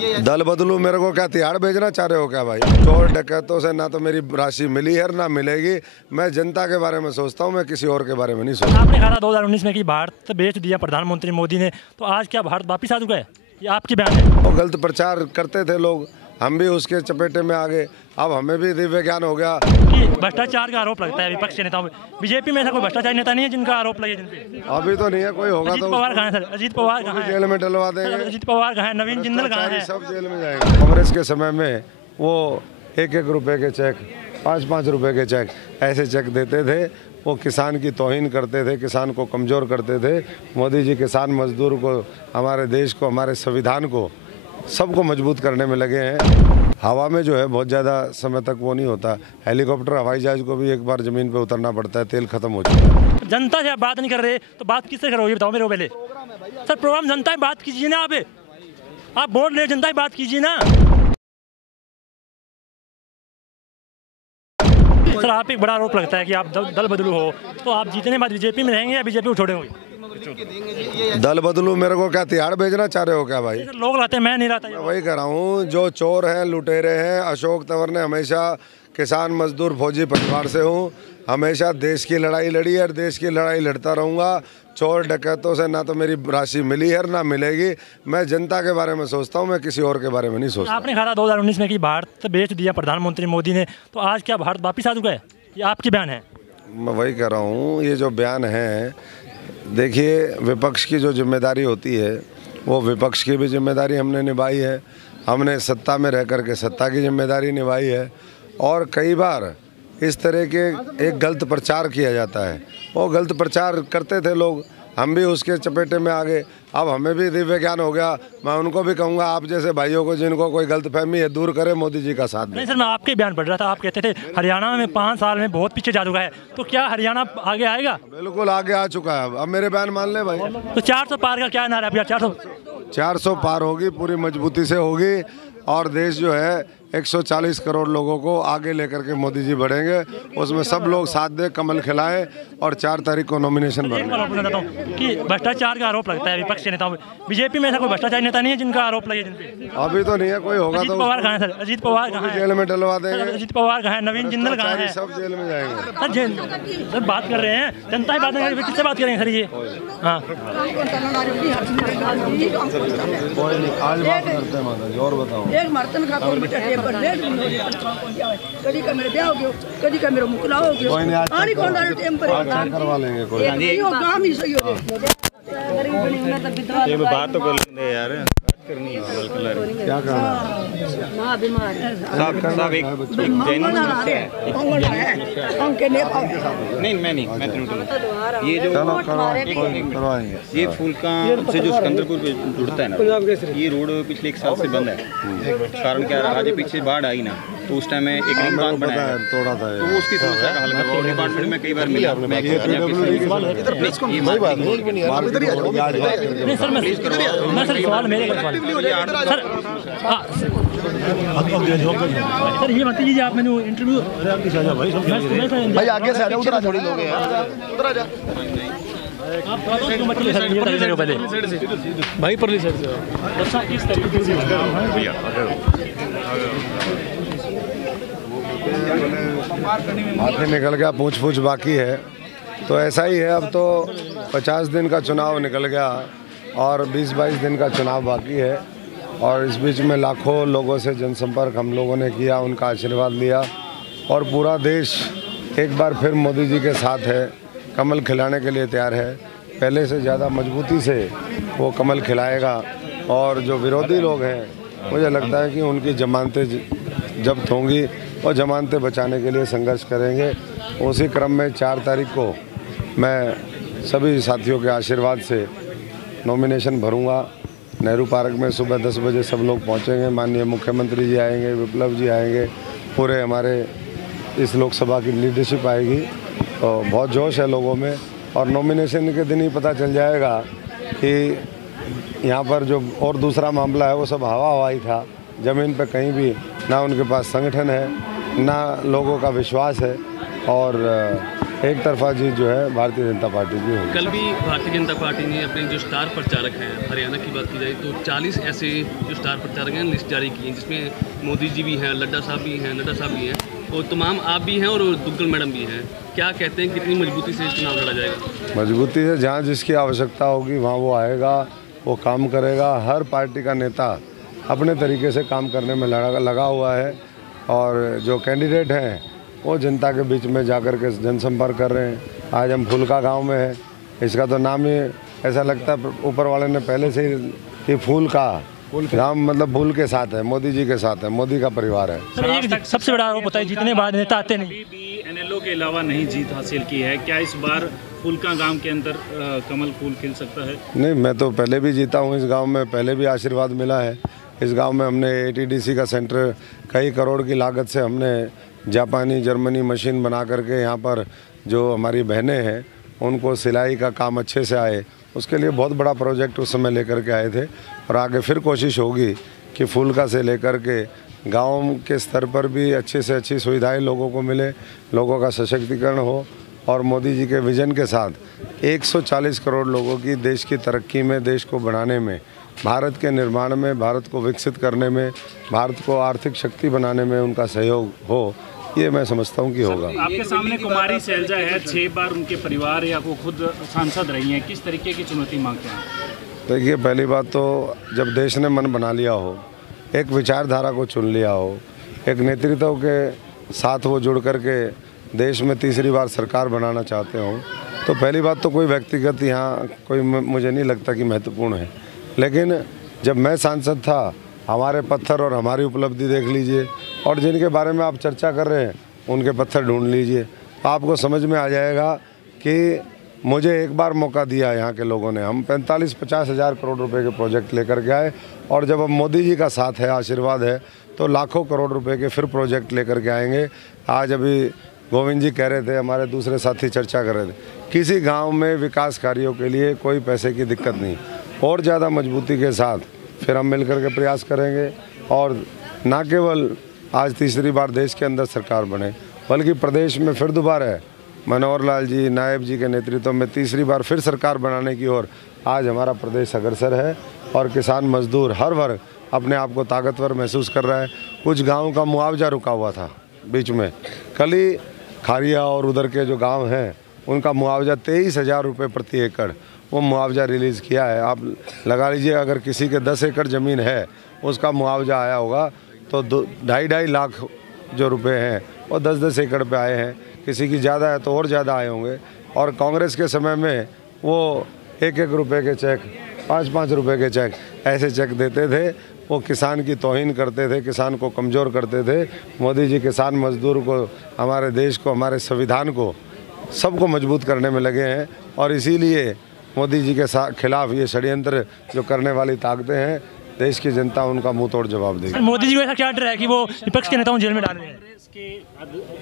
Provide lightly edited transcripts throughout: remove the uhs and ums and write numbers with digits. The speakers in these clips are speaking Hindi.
दल बदलू, मेरे को क्या तिहाड़ भेजना चाह रहे हो क्या भाई? चोर डकैतों से ना तो मेरी राशि मिली है ना मिलेगी। मैं जनता के बारे में सोचता हूँ, मैं किसी और के बारे में नहीं सोचता। आपने कहा था 2019 में कि भारत बेच दिया प्रधानमंत्री मोदी ने, तो आज क्या भारत वापिस आ चुका है? ये आपकी बयान है। वो गलत प्रचार करते थे लोग, हम भी उसके चपेटे में आ गए। अब हमें भी दिव्य ज्ञान हो गया कि भ्रष्टाचार का आरोप लगता है विपक्ष के नेताओं में। बीजेपी में ऐसा कोई भ्रष्टाचारी नेता नहीं है जिनका आरोप लगे जिन पे? अभी तो नहीं है, कोई होगा अजीत तो पवार कहाँ है सर? अजीत पवार कहाँ है? जेल में डलवा देंगे। अजीत पवार कहाँ है? नवीन जिंदल कहाँ है? सब जेल में जाएंगे। कांग्रेस के समय में वो 1-1 रुपए के चेक, 5-5 रुपए के चेक, ऐसे चेक देते थे। वो किसान की तौहीन करते थे, किसान को कमज़ोर करते थे। मोदी जी किसान मजदूर को, हमारे देश को, हमारे संविधान को, सबको मजबूत करने में लगे हैं। हवा में जो है बहुत ज़्यादा समय तक वो नहीं होता। हेलीकॉप्टर, हवाई जहाज को भी एक बार ज़मीन पे उतरना पड़ता है, तेल खत्म हो चुका है। जनता से आप बात नहीं कर रहे तो बात किससे करोगे बताओ मेरे को पहले। सर प्रोग्राम जनता से बात कीजिए ना, आप वोट ले जनता से बात कीजिए ना। सर आप एक बड़ा आरोप लगता है कि आप दल बदलू हो, तो आप जीतने बाद बीजेपी में रहेंगे या बीजेपी को छोड़ेंगे? दल बदलू, मेरे को क्या तिहाड़ भेजना चाह रहे हो क्या भाई? लोग लाते हैं, मैं नहीं लाता। मैं वही कह रहा हूँ, जो चोर हैं, लुटेरे हैं। अशोक तंवर ने हमेशा किसान मजदूर फौजी परिवार से हूँ, हमेशा देश की लड़ाई लड़ी है और देश की लड़ाई लड़ता रहूँगा। चोर डकैतों से ना तो मेरी राशि मिली है ना मिलेगी। मैं जनता के बारे में सोचता हूँ, मैं किसी और के बारे में नहीं सोचता। आपने कहा था 2019 में कि भारत बेच दिया प्रधानमंत्री मोदी ने, तो आज क्या भारत वापिस आ चुका है? ये आपकी बयान है। मैं वही कह रहा हूँ, ये जो बयान है, देखिए विपक्ष की जो जिम्मेदारी होती है वो विपक्ष की भी जिम्मेदारी हमने निभाई है। हमने सत्ता में रह कर के सत्ता की जिम्मेदारी निभाई है। और कई बार इस तरह के एक गलत प्रचार किया जाता है, वो गलत प्रचार करते थे लोग, हम भी उसके चपेटे में आ गए। अब हमें भी दिव्य ज्ञान हो गया। मैं उनको भी कहूँगा, आप जैसे भाइयों को जिनको कोई गलतफहमी है दूर करें, मोदी जी का साथ दें। नहीं सर, मैं आपके बयान पढ़ रहा था, आप कहते थे हरियाणा में 5 साल में बहुत पीछे जा चुका है, तो क्या हरियाणा आगे आएगा? बिल्कुल आगे आ चुका है। अब मेरे बयान मान ले भाई। तो 400 पार का क्या नारा है? 400 पार होगी, पूरी मजबूती से होगी। और देश जो है 140 करोड़ लोगों को आगे लेकर के मोदी जी बढ़ेंगे। उसमें सब लोग साथ दे, कमल खिलाएं और 4 तारीख को नॉमिनेशन भरें। कि भ्रष्टाचार का आरोप लगता है विपक्ष के नेताओं में। बीजेपी में ऐसा कोई भ्रष्टाचारी नेता नहीं है जिनका आरोप लगे जिन पे? अभी तो नहीं है, कोई होगा अजीत तो पवार कहाँ है सर? अजीत पवार कहाँ है? जेल में डलवा देंगे। अजीत पवार कहाँ है? नवीन जिंदल कहाँ है? सब जेल में जाएंगे। सर बात कर रहे हैं, जनता ही बात नहीं कर रही, किससे बात करेंगे सर ये? हाँ आज बात करते हैं माता जी, और बताओ। कभी का मेरे ब्याह हो गया, कभी का मेरा मुकला हो गया। कोई नहीं, आज करवा लेंगे। कोई काम ही सही हो ये बात तो कर लेंगे यार, बात करनी है। क्या करना? साहब एक जैन समस्या है। नहीं मैं नहीं, मैं ये जो करवाएंगे, ये फूल का से जो सिकंदरपुर पे जुड़ता है ना, ये रोड पिछले 1 साल से बंद है। कारण क्या रहा, जब पीछे बाढ़ आई ना, तो उस टाइम में एक रिंग बांध बनाया, तोड़ा था, तो उसकी समस्या का हल करवाओ। डिपार्टमेंट में कई बार मिला, सवाल मेरे सर सर ये मत कीजिए आप, मैंने इंटरव्यू भाई आगे से आ जाओ, उधर आ थोड़ी लोग यार, उधर आ जा पहले भाई परली साइड से। अच्छा किस तरीके से माथे निकल गया, पूछ बाकी है, तो ऐसा ही है। अब तो 50 दिन का चुनाव निकल गया और 20-22 दिन का चुनाव बाकी है। और इस बीच में लाखों लोगों से जनसंपर्क हम लोगों ने किया, उनका आशीर्वाद लिया। और पूरा देश एक बार फिर मोदी जी के साथ है, कमल खिलाने के लिए तैयार है। पहले से ज़्यादा मजबूती से वो कमल खिलाएगा। और जो विरोधी लोग हैं, मुझे लगता है कि उनकी जमानतें जब्त होंगी और जमानतें बचाने के लिए संघर्ष करेंगे। उसी क्रम में 4 तारीख को मैं सभी साथियों के आशीर्वाद से नॉमिनेशन भरूंगा। नेहरू पार्क में सुबह 10 बजे सब लोग पहुंचेंगे। माननीय मुख्यमंत्री जी आएंगे, विप्लव जी आएंगे, पूरे हमारे इस लोकसभा की लीडरशिप आएगी। तो बहुत जोश है लोगों में। और नॉमिनेशन के दिन ही पता चल जाएगा कि यहाँ पर जो और दूसरा मामला है वो सब हवा ही था। ज़मीन पर कहीं भी ना उनके पास संगठन है, ना लोगों का विश्वास है। और एक तरफा जीत जो है भारतीय जनता पार्टी की होगी। कल भी भारतीय जनता पार्टी ने अपने जो स्टार प्रचारक हैं, हरियाणा की बात की जाए तो 40 ऐसे जो स्टार प्रचारक हैं लिस्ट जारी की है, जिसमें मोदी जी भी हैं, नड्डा साहब भी हैं और तमाम आप भी हैं और दुग्गल मैडम भी हैं। क्या कहते हैं, कितनी मजबूती से चुनाव लड़ा जाएगा? मजबूती से जहाँ जिसकी आवश्यकता होगी वहाँ वो आएगा, वो काम करेगा। हर पार्टी का नेता अपने तरीके से काम करने में लगा हुआ है और जो कैंडिडेट हैं वो जनता के बीच में जाकर के जनसंपर्क कर रहे हैं। आज हम फूलका गांव में है, इसका तो नाम ही ऐसा लगता है ऊपर वाले ने पहले से ही कि फूल का गांव मतलब फूल के साथ है, मोदी जी के साथ है, मोदी का परिवार है। सर एक सबसे बड़ा आरोप बताइए, जितने बार नेता आते नहीं एनएलओ के अलावा नहीं जीत हासिल की है, क्या इस बार फूलका गांव के अंदर कमल फूल खिल सकता है? नहीं, मैं तो पहले भी जीता हूँ इस गांव में, पहले भी आशीर्वाद मिला है। इस गांव में हमने एटीडीसी का सेंटर कई करोड़ की लागत से हमने जापानी जर्मनी मशीन बना करके यहाँ पर जो हमारी बहनें हैं उनको सिलाई का काम अच्छे से आए, उसके लिए बहुत बड़ा प्रोजेक्ट उस समय लेकर के आए थे। और आगे फिर कोशिश होगी कि फूलका से लेकर के गांव के स्तर पर भी अच्छे से अच्छी सुविधाएं लोगों को मिले, लोगों का सशक्तिकरण हो और मोदी जी के विजन के साथ 140 करोड़ लोगों की देश की तरक्की में, देश को बनाने में, भारत के निर्माण में, भारत को विकसित करने में, भारत को आर्थिक शक्ति बनाने में उनका सहयोग हो, ये मैं समझता हूँ कि होगा। आपके सामने कुमारी शैलजा है, 6 बार उनके परिवार या वो खुद सांसद रही हैं, किस तरीके की चुनौती मांगते हैं? देखिए, पहली बात तो जब देश ने मन बना लिया हो, एक विचारधारा को चुन लिया हो, एक नेतृत्व के साथ वो जुड़ करके देश में तीसरी बार सरकार बनाना चाहते हो, तो पहली बात तो कोई व्यक्तिगत यहाँ कोई मुझे नहीं लगता कि महत्वपूर्ण है। लेकिन जब मैं सांसद था, हमारे पत्थर और हमारी उपलब्धि देख लीजिए और जिनके बारे में आप चर्चा कर रहे हैं उनके पत्थर ढूंढ लीजिए, तो आपको समझ में आ जाएगा कि मुझे एक बार मौका दिया यहाँ के लोगों ने। हम 45-50 हज़ार करोड़ रुपए के प्रोजेक्ट लेकर के आए और जब अब मोदी जी का साथ है, आशीर्वाद है, तो लाखों करोड़ रुपए के फिर प्रोजेक्ट लेकर के आएंगे। आज अभी गोविंद जी कह रहे थे, हमारे दूसरे साथी चर्चा कर रहे थे, किसी गाँव में विकास कार्यों के लिए कोई पैसे की दिक्कत नहीं, और ज़्यादा मजबूती के साथ फिर हम मिलकर के प्रयास करेंगे और ना केवल आज तीसरी बार देश के अंदर सरकार बने, बल्कि प्रदेश में फिर दोबारा मनोहर लाल जी, नायब जी के नेतृत्व में तीसरी बार फिर सरकार बनाने की ओर आज हमारा प्रदेश अग्रसर है और किसान मजदूर हर वर्ग अपने आप को ताकतवर महसूस कर रहा है। कुछ गाँव का मुआवजा रुका हुआ था बीच में, कल ही खारिया और उधर के जो गाँव हैं उनका मुआवजा 23,000 रुपये प्रति एकड़ वो मुआवजा रिलीज़ किया है। आप लगा लीजिए, अगर किसी के 10 एकड़ ज़मीन है उसका मुआवजा आया होगा तो 2.5 लाख जो रुपए हैं वो 10-10 एकड़ पे आए हैं, किसी की ज़्यादा है तो और ज़्यादा आए होंगे। और कांग्रेस के समय में वो 1-1 रुपये के चेक, 5-5 रुपये के चेक, ऐसे चेक देते थे, वो किसान की तौहीन करते थे, किसान को कमज़ोर करते थे। मोदी जी किसान मजदूर को, हमारे देश को, हमारे संविधान को, सबको मजबूत करने में लगे हैं और इसीलिए मोदी जी के खिलाफ ये षड्यंत्र जो करने वाली ताकतें हैं, देश की जनता उनका मुंह तोड़ जवाब देगी। मोदी जी को ऐसा क्या डर है कि वो विपक्ष के नेताओं जेल में डाल रहे हैं?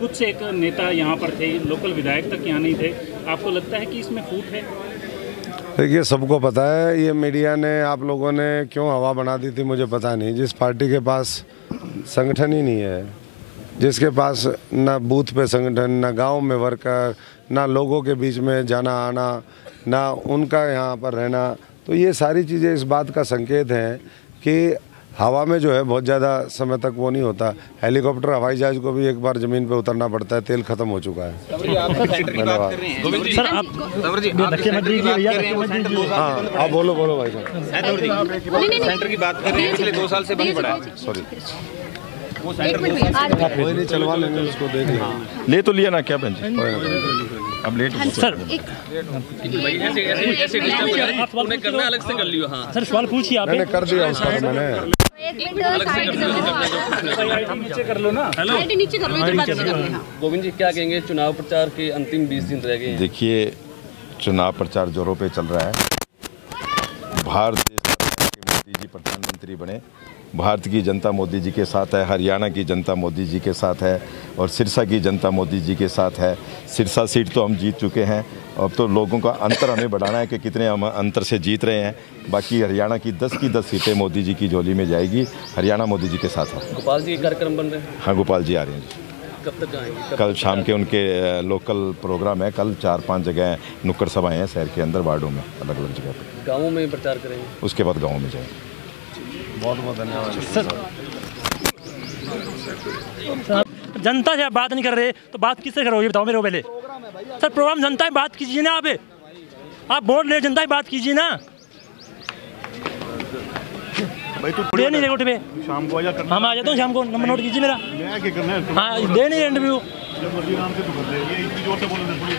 कुछ से एक नेता यहाँ पर थे, लोकल विधायक तक यहाँ नहीं थे, आपको लगता है कि इसमें फूट है? देखिए, सबको पता है, ये मीडिया ने, आप लोगों ने क्यों हवा बना दी थी मुझे पता नहीं। जिस पार्टी के पास संगठन ही नहीं है, जिसके पास ना बूथ पे संगठन, ना गांव में वर्कर, ना लोगों के बीच में जाना आना, ना उनका यहाँ पर रहना, तो ये सारी चीज़ें इस बात का संकेत हैं कि हवा में जो है बहुत ज़्यादा समय तक वो नहीं होता। हेलीकॉप्टर, हवाई जहाज को भी एक बार ज़मीन पे उतरना पड़ता है, तेल ख़त्म हो चुका है। धन्यवाद। हाँ, आप बोलो भाई साहब। सेंटर की बात कर रहे हैं, पिछले 2 साल से बंद पड़ा है। सॉरी, वो कोई नहीं, चलवा लेंगे उसको, देख लेंगे। ले तो लिया ना क्या बहन जी, अब लेट सर उन्हें करना अलग से कर लियो। हाँ सर, सवाल पूछिए आप। मैंने कर दिया उसका, मैंने नीचे कर लो ना, नीचे कर लो, इधर बात कर ले। हाँ, गोविंद जी क्या कहेंगे, चुनाव प्रचार के अंतिम 20 दिन रह गए हैं। देखिए, चुनाव प्रचार जोरों पे चल रहा है। भारत देश के मोदी जी प्रधानमंत्री बने, भारत की जनता मोदी जी के साथ है, हरियाणा की जनता मोदी जी के साथ है और सिरसा की जनता मोदी जी के साथ है। सिरसा सीट तो हम जीत चुके हैं, अब तो लोगों का अंतर हमें बढ़ाना है कि कितने हम अंतर से जीत रहे हैं। बाकी हरियाणा की 10 की 10 सीटें मोदी जी की झोली में जाएगी। हरियाणा मोदी जी के साथ है। गोपाल जी के कार्यक्रम बन रहे हैं। हाँ, गोपाल जी आ रहे हैं जी। कब तक आएंगे? कल शाम के उनके लोकल प्रोग्राम है। कल 4-5 जगह नुक्कड़ सभाएं हैं शहर के अंदर, वार्डों में, अलग अलग जगह पर। गाँवों में प्रचार करेंगे, उसके बाद गाँव में जाएंगे। बहुत बहुत धन्यवाद सर। जनता से आप बात नहीं कर रहे तो बात किससे करोगे बताओ मेरे को पहले। सर प्रोग्राम जनता की बात कीजिए ना, आप वोट ले जनता की बात कीजिए ना। भाई तो दे नहीं रहे उठ पे, शाम को आजा करना। हम आ जाता हूँ शाम को, नंबर नोट कीजिए मेरा। मैं क्या करना है? हाँ दे नहीं रहे इंटरव्यू। जब मर्जी आराम से तो कर ले, ये इतनी जोर से बोलोगे थोड़ी।